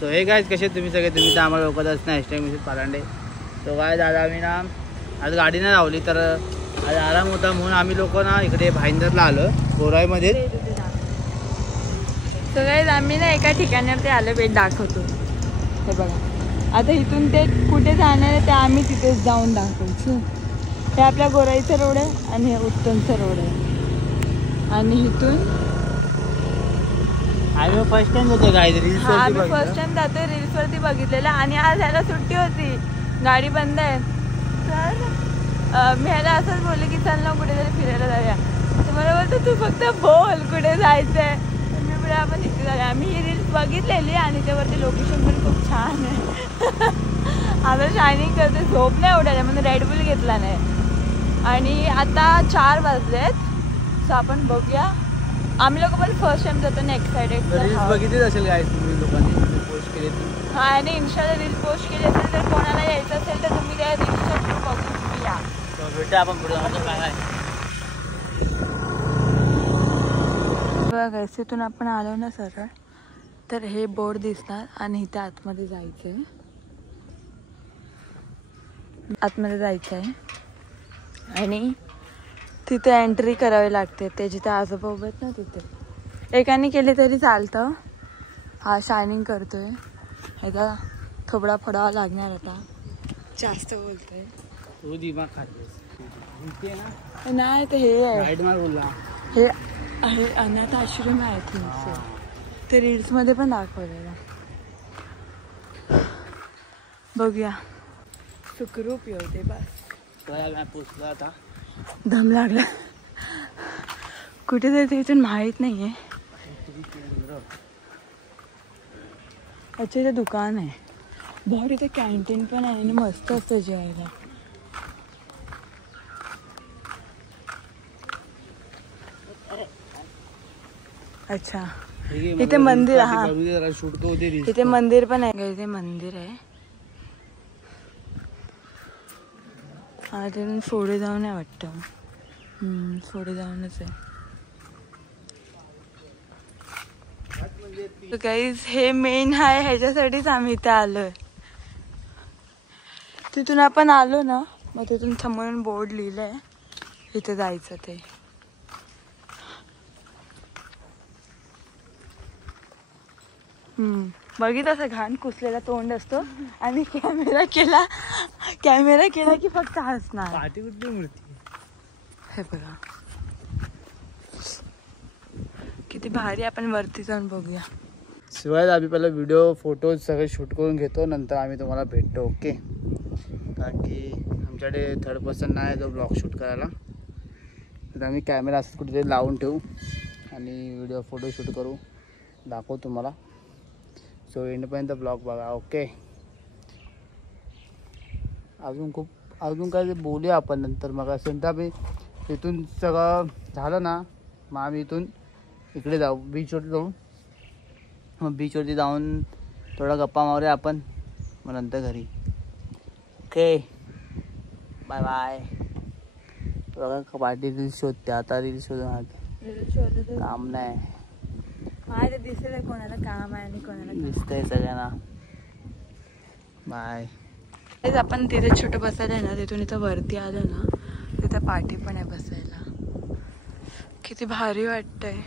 So हे guys कसे तुम्ही सगळे, तुम्ही तर आम्हाला ओळखत असणार #मिसेस पालांडे. सो काय दादा आम्ही ना आज गाडी नाही लावली तर आज आराम होता म्हणून आम्ही लोक ना इकडे भाईंदरला आलो गोराईमध्ये. सो गाईज आम्ही ना एका ठिकाणावरती आलो, भेट दाखवतो. हे बघा आता इथून ते कुठे जाणार आहे ते आम्ही तिथेच जाऊन दाखवतो. हे आपल्या गोराईचं रोड आहे आणि हे उत्तमचं रोड आहे. आणि इथून आम्ही फर्स्ट टाइम होतो गाईज रील्स. हा आम्ही फर्स्ट टाइम जातोय, रील्सवरती बघितलेलं. आणि आज ह्याला सुट्टी होती, गाडी बंद आहे. तर मी ह्याला असंच बोलले की चल ना कुठेतरी फिरायला जाऊया. तर मला बोलतो तू फक्त बोल कुठे जायचं आहे. तर मी बोला आपण इथे जाऊया. आम्ही ही रील्स बघितलेली आणि त्यावरती लोकेशन पण खूप छान आहे. आता शायनिंग करते, झोप नाही उडाल्या म्हणजे रेडबुल घेतला नाही. आणि आता 4 वाजलेत. सो आपण बघूया. आम्ही लोक पण फर्स्ट टाइम जातो ना, एक्साइटेड. रील्स बघितलीच असेल गाईज तुम्ही लोकांनी पोस्ट केली. हा आणि इन्स्टाला रील पोस्ट केली असेल तर कोणाला यायचं असेल तर तुम्ही त्या रील्सच्या थ्रू बघून या. भेटूया आपण पुढे. काय बघा इथून आपण आलो ना सरळ तर हे बोर्ड दिसणार आणि इथे आतमध्ये जायचं आहे. आतमध्ये जायचं आहे आणि तिथे एंट्री करावी लागते. ते जिथे आजोबा उभे आहेत ना तिथे एकाने केले तरी चालतं. हा शायनिंग करतोय, ह्याचा थोडा फोडावा लागणार. आता जास्त बोलतोय तू दिमाग खाते नाही. तर हे आहे, बोलला हे आहे अनाथ आश्रम आहे तुमचं. ते रील्समध्ये पण दाखवलेलं. बघूया सुखरूप येते. बस पोचलो आता. दम लागला. कुठे जायचं इथून माहीत नाही आहे. अच्छा इथे दुकान आहे, बहुत इथे कॅन्टीन पण आहे आणि मस्त असतं जेवायला. अच्छा इथे मंदिर. हा इथे मंदिर पण आहे. इथे मंदिर आहे. हा तिथून पुढे जाऊन आहे वाटतं. पुढे जाऊनच आहे. गाईज हे मेन आहे, ह्याच्यासाठीच आम्ही इथे आलोय. तिथून आपण आलो ना मग तिथून समोरून बोर्ड लिहिलंय इथे जायचं ते. बघित असं घाण कुसलेला तोंड असतो आणि कॅमेरा केला की फक्त हसणार. हे बघा किती भारी. आपण वरती जाऊन बघूया. शिवाय आम्ही पहिला व्हिडिओ फोटो सगळे शूट करून घेतो, नंतर आम्ही तुम्हाला भेटतो. ओके, कारण की आमच्याकडे 3rd पर्सन नाही जो ब्लॉग शूट करायला. तर आम्ही कॅमेरा असं कुठेतरी लावून ठेवू आणि व्हिडिओ फोटो शूट करू, दाखवू तुम्हाला. सो एंडपर्यंत ब्लॉग बघा. ओके, अजून काय बोलूया आपण नंतर. मग असेल तर आम्ही इथून सगळं झालं ना मग आम्ही इथून इकडे जाऊ, बीचवरती जाऊ. मग बीचवरती जाऊन थोडा गप्पा मारूया आपण, मग नंतर घरी. Okay bye bye. बघा पार्टी रील्स शोधते आता. रील्स शोधून काम नाही. माझं दिसतंय कोणाला काम आहे आणि कोणाला दिसतंय सगळ्यांना. बाय. आपण तिथे छोटं बसायला आहे ना, तिथून इथं वरती आलं ना तिथं पार्टी पण आहे बसायला. किती भारी वाटतंय.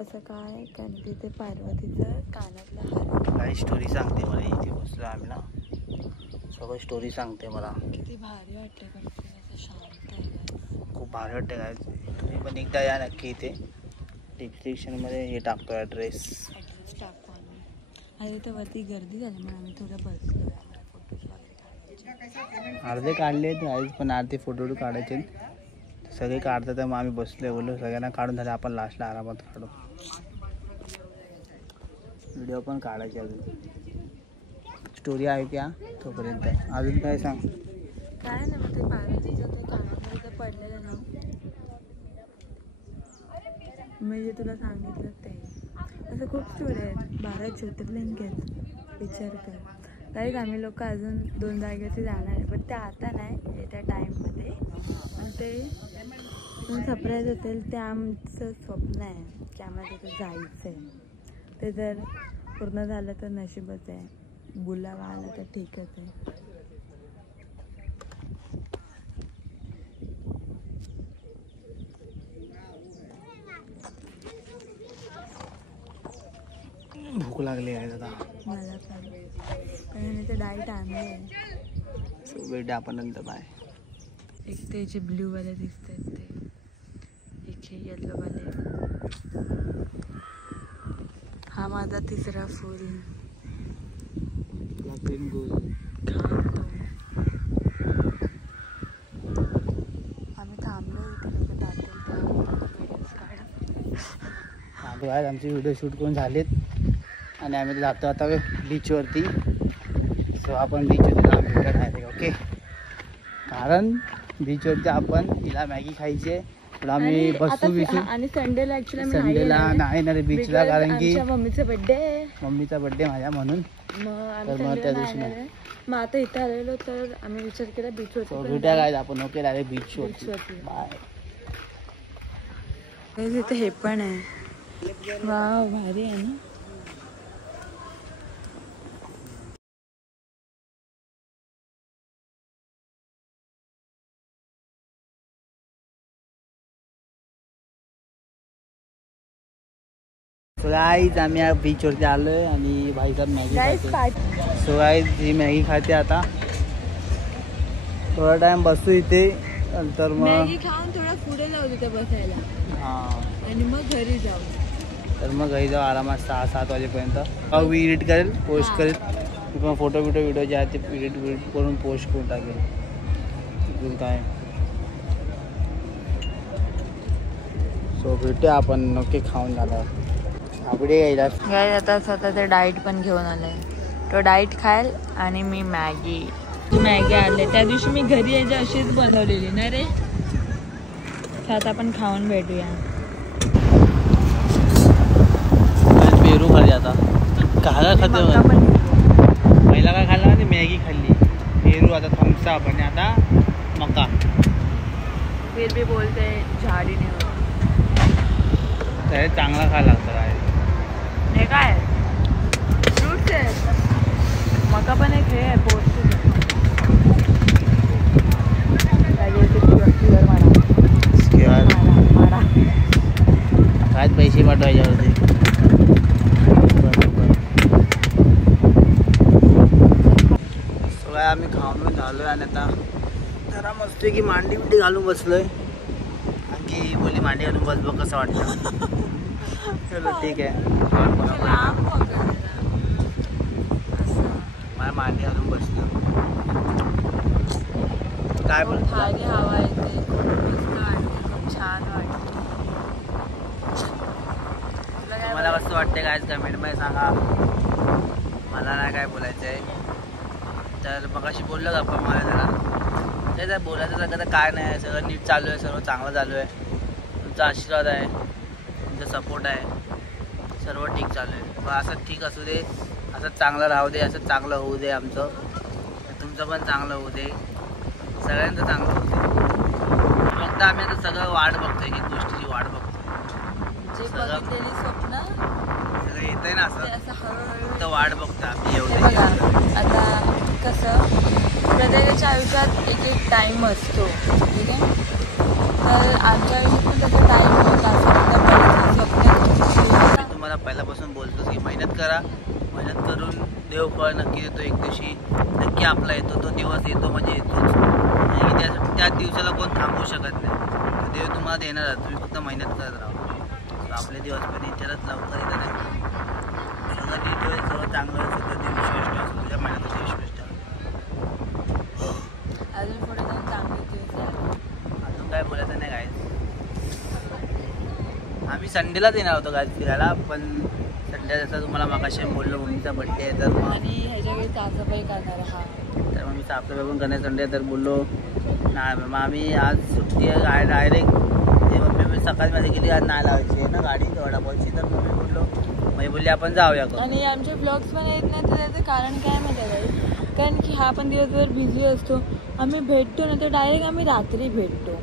असं काय कारण तिथे पार्वतीचं कानातलं काही स्टोरी सांगते मला. इथे बसलो आम्ही ना, सगळं स्टोरी सांगते मला. किती भारी वाटते पण असं शांत आहे. खूप भारी वाटते काय. तुम्ही पण एकदा या नक्की इथे. डिस्क्रिप्शनमध्ये हे टाकतो ॲड्रेस. अरे तर वरती गर्दी झाली मग आम्ही थोडं बसलो फोटोज वगैरे. अर्धे काढले गाईज, पण अर्धे फोटो काढायचे. सगळे काढतात तर मग आम्ही बसलो बोललो सगळ्यांना काढून झाले, आपण लास्टला आरामात काढू. व्हिडिओ पण काढायचे अजून. स्टोरी आहे क्या तोपर्यंत. अजून काय सांग. काय नाही मग ते पार्वतीचं ते कानामध्ये ते पडलेलं ना, मी जे तुला सांगितलं ते असं खूप स्टोरी आहेत. 12 ज्योतिर्लिंग आहेत, विचार कर. काही आम्ही लोक अजून 2 जागेवरती जाणार आहे, पण ते आता नाही, येत्या टाईममध्ये. ते सरप्राईज होतील, ते आमचं स्वप्न आहे की आम्हाला तिथे जायचं आहे. ते जर पूर्ण झालं तर नशीबच आहे, बोलावा आला तर ठीकच आहे. भूक लागली आहे दादा मला पण मी तर डाएट आणलं आहे. सो भेटू आपण नंतर. बाय. एक ते जे ब्ल्यूवाले दिसत आहेत ते, एक हे येल्लोवाले. हा माझा तिसरा फुल. आम्ही थांबलो इथे आज आमचे व्हिडिओ शूट करून झालेत आणि आम्ही जातो आता बीचवरती. सो आपण बीचवरती जाऊन भेटत आहे. ओके, कारण बीचवरती आपण तिला मॅगी खायची आहे. पण आम्ही बसू बिसू आणि संडेला ऍक्च्युली संडेला नाही ना रे बीचला, कारण की मम्मीचा बर्थडे मम्मीचा बर्थडे माझ्या म्हणून. तर मग त्या दिवशी नाही. मग आता इथे आलेलो तर आम्ही विचार केला बीचवरती भेटूया काय आपण. ओके, डायरेक्ट बीचवरती. बाय. इथे हे पण आहे. वाव, भारी आहे ना. सो गाईज आम्ही या बीचवरती आलोय आणि भाईसाहेब मॅगी खाते. सो गाईज ही मॅगी खाते आता. थोडा टाइम बसू इथे, नंतर मग मॅगी खाऊन थोडा पुढे जाऊ तिथे बसायला. हां, आणि मग घरी जाऊ. तर मग घरी जाऊ आरामात 6-7 वाजेपर्यंत. मी एडिट करेल, पोस्ट करेल. मी पण फोटो व्हिडिओ जे आहे ते एडिट करून पोस्ट करून टाकेल. तिथून काय. सो भेटूया आपण. नक्की खाऊन झाला आपडे यायला. काय आता स्वतःचं डाएट पण घेऊन आलाय. तो डाएट खायल आणि मी मॅगी आले. त्या दिवशी मी घरी यायची अशीच बनवलेली ना रे. आता आपण खाऊन भेटूया. पेरू खाली आता. काय खाते पहिला काय खाल्ला आणि मॅगी खाल्ली. पेरू, आता थम्सअप आणि आता मका. फिर भी बोलते झाडी नाही होत. तरी चांगला खायला लागतं. काय हे काय फ्रूट्स आहेत. मका पण एक हे आहे पौष्टिक आहे. काय पैसे पाठवायच्यावरती. सगळं आम्ही खाऊन झालोय आणि आता जरा मस्त की मांडी बिंडी घालून बसलोय. आणखी बोली मांडी घालून बस बघ कसं वाटतं. चलो ठीक आहे. मला मांडी घालून बसलो. काय बोलतो. भारी हवा येते, खूप मस्त वाटते, खूप छान वाटते. मला कसं वाटतं काय कमेंटमध्ये सांगा. मला नाही काय बोलायचं आहे. तर मग अशी बोललो आपण मला जरा ते बोलायचं सगळं तर काय नाही. सगळं नीट चालू आहे, सर्व चांगलं चालू आहे. तुमचा आशीर्वाद आहे, तुमचा सपोर्ट आहे, सर्व ठीक चालू आहे. मग असं ठीक असू दे, असं चांगलं राहू दे, असं चांगलं होऊ दे. आमचं तुमचं पण चांगलं होऊ दे, सगळ्यांचं चांगलं होऊ दे. फक्त आम्ही आता सगळं वाट बघतोय, एक गोष्टीची वाट बघतोय. स्वप्न सगळं येतंय ना असं फक्त वाट बघतोय आम्ही. बघा एवढं आता कसं प्रत्येकाच्या आयुष्यात एक एक टाईम असतो, ठीक आहे. तर आमच्या आयुष्यात पण त्याचा टाईम होता. मी तुम्हाला पहिल्यापासून बोलतो की मेहनत करा. मेहनत करून देव फळ नक्की देतो. एक दिवशी नक्की आपला येतो. तो दिवस येतो म्हणजे येतोच. आणि त्या दिवसाला कोण थांबवू शकत नाही. देव तुम्हाला देणार. तुम्ही फक्त मेहनत करत राहा. आपले दिवस पण इतरच लवकर येतं नाही. सगळं नीट होईल, सगळं चांगलं संडेलाच येणार होतो गाडी फिरायला, पण संडे जसं तुम्हाला मागाशी बोललो मम्मीचा बड्डे आहे तर मग आणि ह्याच्या वेळी साफसफाई करणार हा. तर मग मी साफसफाई पण करणार संडे तर बोललो नाही मग आम्ही आज सुट्टी आहे डायरेक्ट. मम्मी मी सकाळी मध्ये गेली आज नाही लावायची आहे ना गाडी वडापावची, तर मम्मी बोललो मग बोलली आपण जाऊया का. आणि आमचे ब्लॉग्स पण येत नाही तर त्याचं कारण काय माहिती आहे, कारण की हा पण दिवसभर बिझी असतो. आम्ही भेटतो ना तर डायरेक्ट आम्ही रात्री भेटतो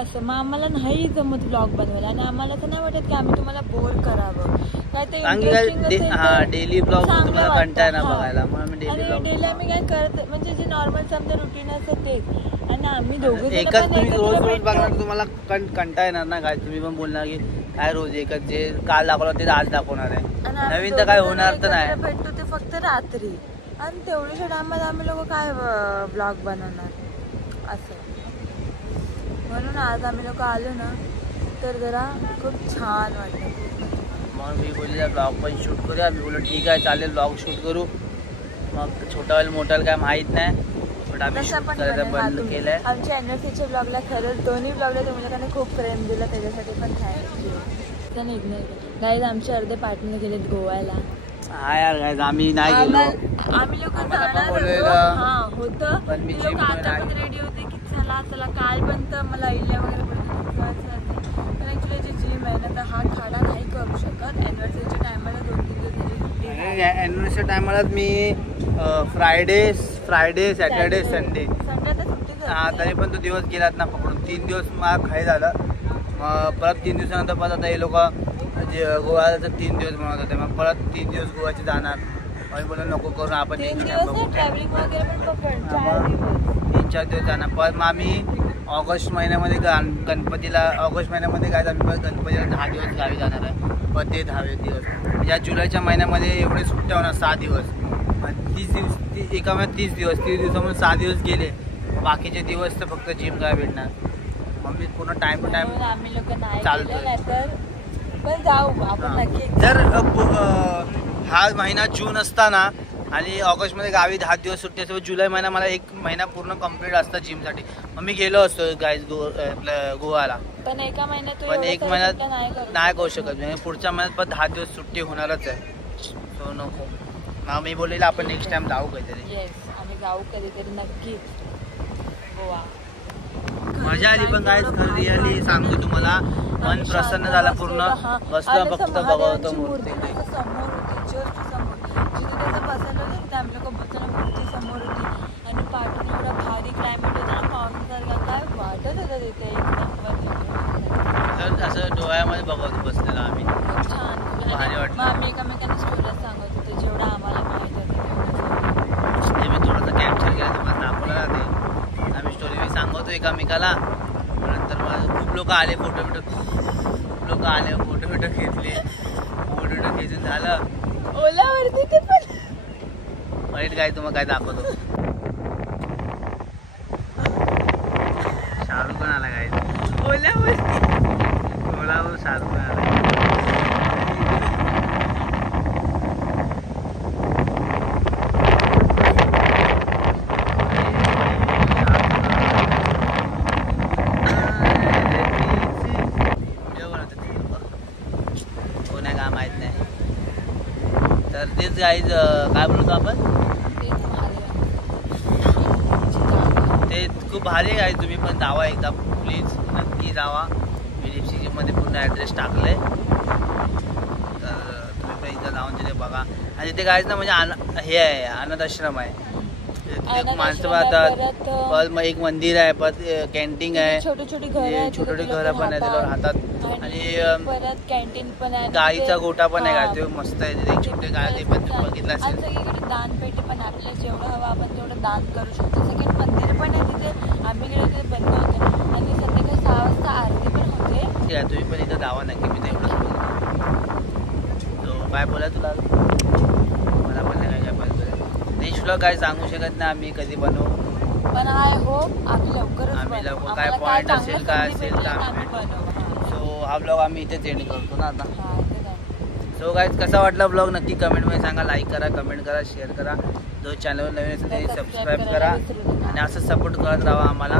असं. मग आम्हाला नाही जमत ब्लॉग बनवायला आणि आम्हाला असं नाही वाटत की आम्ही तुम्हाला बोर करावं. काय ते इंटरेस्टिंग असेल डेली ब्लॉग तुम्हाला कंटाळा ना बघायला, मग आम्ही डेली ब्लॉग डेली आम्ही काय करत म्हणजे जे नॉर्मल समजा रुटीन असतं तेच. आणि आम्ही दोघे एकच तुम्ही रोज रोज बघणार तुम्हाला कंटाळा येणार ना काय. तुम्ही पण बोलणार की काय रोज एकच जे काल दाखवलं ते आज दाखवणार आहे, नवीन तर काय होणार तर नाही. भेटतो ते फक्त रात्री आणि तेवढ्याशा टायमात आम्ही लोक काय ब्लॉग बनवणार असं. म्हणून आज आम्ही लोक आलो ना तर जरा खूप छान वाटलं. मग मी बोलले ब्लॉग पण शूट करूया. मी बोललो ठीक आहे चालेल ब्लॉग शूट करू. मग छोटा वेळ मोठा काय माहीत नाही पण आम्ही शूट करायचं बंद केलंय. आमच्या एनर्सीच्या ब्लॉगला खरंच दोन्ही ब्लॉगला तुमच्याकडे खूप प्रेम दिलं त्याच्यासाठी पण थँक्यू. तर निघणार गाईज आमचे अर्धे पार्टनर गेलेत गोव्याला. हा यार गाईज आम्ही नाही गेलो. आम्ही लोक होतं पण मी लोक आता पण रेडी होते की चला चला. काल पण तर मला इल्या वगैरे पण ॲक्च्युली जे जिम आहे ना तर हा खाडा नाही करू शकत. ॲनिव्हर्सरीच्या टायमाला 2-3 दिवस ॲनिव्हर्सरी टायमालाच मी फ्रायडे सॅटर्डे संडे तर सुट्टी हा तरी पण तो दिवस गेलात ना पकडून. 3 दिवस मला खाई झालं. मग परत 3 दिवसानंतर परत आता हे लोक जे गोव्याला 3 दिवस म्हणत होते. मग परत 3 दिवस गोव्याचे जाणार. आम्ही बोललो नको करून आपण 3 दिवस ट्रॅव्हलिंग वगैरे पण पकड 4 दिवस 3-4 दिवस जाणार. परत मग आम्ही ऑगस्ट महिन्यामध्ये ऑगस्ट महिन्यामध्ये काय आम्ही परत गणपतीला 10 दिवस गावी जाणार आहे. परत ते 10 दिवस या जुलैच्या महिन्यामध्ये एवढे सुट्ट्या होणार 6 दिवस. 30 दिवस एका महिन्यात 30 दिवसामध्ये 6 दिवस गेले. बाकीचे दिवस तर फक्त जिम काय भेटणार. मग मी पूर्ण टाइम टू टाइम आम्ही लोक नाही चालतोय. तर पण जाऊ आपण नक्की. जर हा महिना जून असताना आणि ऑगस्टमध्ये गावी 10 दिवस सुट्टी असते. जुलै महिना मला 1 महिना पूर्ण कंप्लीट असतं जिमसाठी. मग मी गेलो असतो गाईज गोव्याला. पण एका महिन्यात पण 1 महिन्यात नाही करू शकत. म्हणजे पुढच्या महिन्यात पण 10 दिवस सुट्टी होणारच आहे. सो नको. मग मी बोललेलं आपण नेक्स्ट टाइम जाऊ काहीतरी. येस आम्ही जाऊ कधीतरी नक्की गोवा. मजा आली पण काय रिअली सांगतो तुम्हाला मन प्रसन्न झालं पूर्ण. बसलं फक्त बघतो मूर्ती समोर होती जस्ट समोर जिथे त्याचं बसायला होतं तिथे आम्ही लोक बसताना मूर्ती समोर होती. आणि पाठून एवढा भारी क्लायमेट होता ना पावसासारखा काय वाटत होतं तिथे तर असं डोळ्यामध्ये बघतो बसलेला आम्ही. खूप छान भारी वाटलं. मग आम्ही एकमेकांना स्टोऱ्या सांगत होतो जेवढं आम्हाला माहित होतं ते मी थोडंसं कॅप्चर केलं तुम्हाला दाखवलं जाते. आम्ही स्टोरी मी सांगतो एकामेकाला. नंतर मग खूप लोक आले फोटो घेतले. फोटो खेचून झालं ओलावरती ते पण वाईट काय तुम्हाला काय दाखवतो. शाहरुख खान आला काय ओलावर शाहरुख खान आला. माहित नाही. तर तेच गाईज काय बोलतो आपण ते खूप भारी आहे. तुम्ही पण जावा एकदा प्लीज नक्की जावा. मी डिस्क्रिप्शनमध्ये पूर्ण ॲड्रेस टाकले तर तुम्ही पण एकदा जाऊन तिथे बघा. आणि तिथे गाईज ना म्हणजे हे आहे अनाथ आश्रम आहे. तिथे माणसं राहतात. मग एक मंदिर आहे परत कॅन्टीन आहे. छोटी छोटी घरं पण आहे तिला राहतात. आणि परत कॅन्टीन पण आहे. गाईचा गोठा पण आहे का ते मस्त आहे. तिथे छोटे गाय ते पण बघितलं असेल. सगळीकडे दानपेटी पण आपल्याला जेवढं हवं आपण तेवढं दान करू शकतो. सगळे मंदिर पण आहे तिथे. आम्ही गेलो तिथे बंद होतं आणि संध्याकाळी 6 वाजता आरती पण होते. ठीक आहे तुम्ही पण इथं जावा नक्की. मी तेवढंच बोलतो. काय बोला तुला मला पण नाही काय बोलतो. नेक्स्ट व्लॉग काय सांगू शकत नाही आम्ही कधी बनवू. पण आय होप आम्ही लवकरच काय पॉईंट असेल काय असेल तर आम्ही बनवू. सो हा ब्लॉग आम्ही इथे एंड करतो ना आता. सो गाईज कसा वाटला ब्लॉग नक्की कमेंटमध्ये सांगा. लाईक करा, कमेंट करा, शेअर करा. जो चॅनलवर नवीन असेल त्यांनी सबस्क्राईब करा आणि असं सपोर्ट करत राहा आम्हाला.